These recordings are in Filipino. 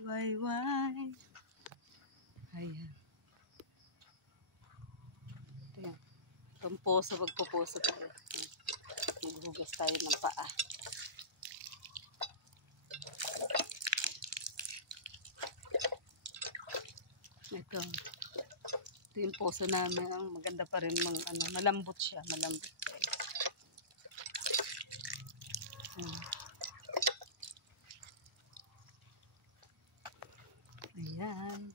Wayway. Ayan. Ito yan. Pamposo, pagpuposo tayo. Maghugas tayo ng paa. Ito yung poso namin. Ang maganda pa rin. Malambot siya. Malambot. Ayan.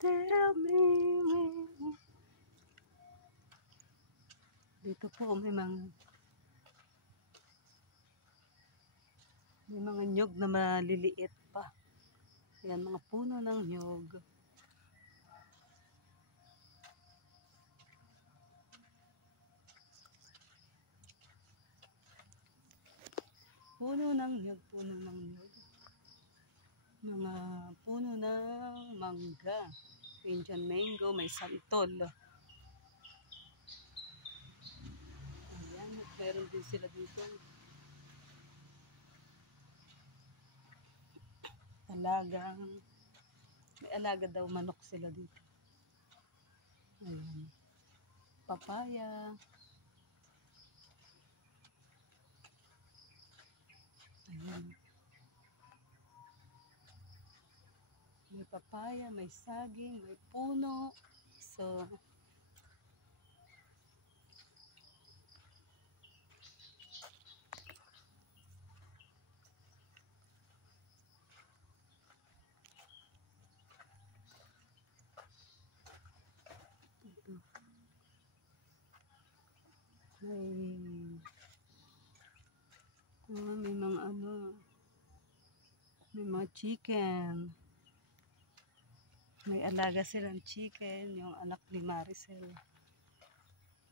Tell me. Dito po may mga nyog na maliliit pa. Yan, mga puno ng nyog. Puno ng nyog, puno ng nyog. Mga puno ng mangga. Indian mango, may santol. Ayan, meron din sila dito. May alaga daw manok sila dito. Ayan. Papaya. Ayan. May papaya, may saging, may puno. So, may mga chicken. May alaga silang chicken, yung anak ni Maricel.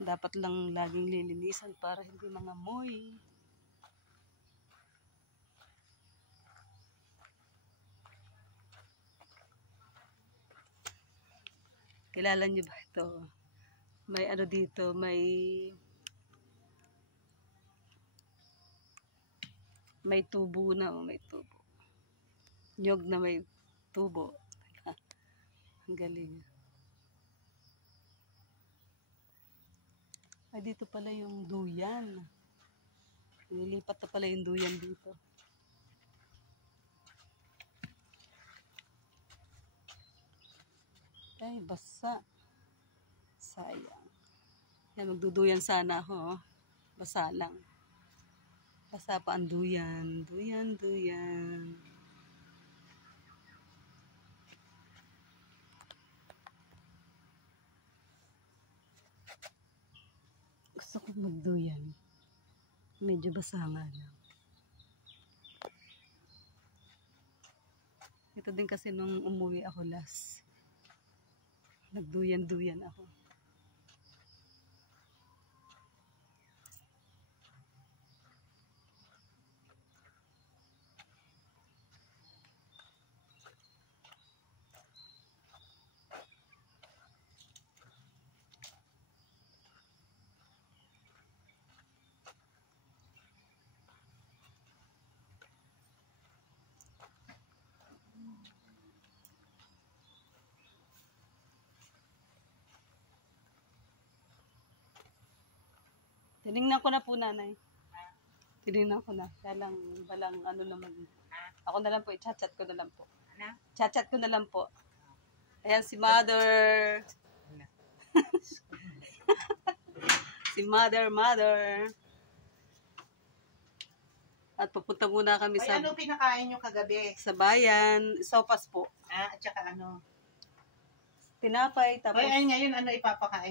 Dapat lang laging lilinisan para hindi mangamoy. Kilala niyo ba ito? May dito, may tubo na, may tubo. Nyog na may tubo. Ang galing. Ay, dito pala yung duyan. Nilipat na pala yung duyan dito. Ay, basa. Sayang. Yan, magduduyan sana ako. Basa lang. Basa pa ang duyan. Duyan, duyan. Gusto ko magduyan. Medyo basa nga lang. Ito din kasi nung umuwi ako last. Nagduyan-duyan ako. Tinignan ko na po, nanay. Tinignan ko na. Kaya lang, balang naman. Ako na lang po, i-chat-chat ko na lang po. Chat-chat ko na lang po. Ayan, si Mother. Si Mother. At pupunta muna kami sa... ano pinakain nyo kagabi? Sa bayan. Sopas po. At saka ano? Tinapay. Tapos... Ay, ngayon ano ipapakain?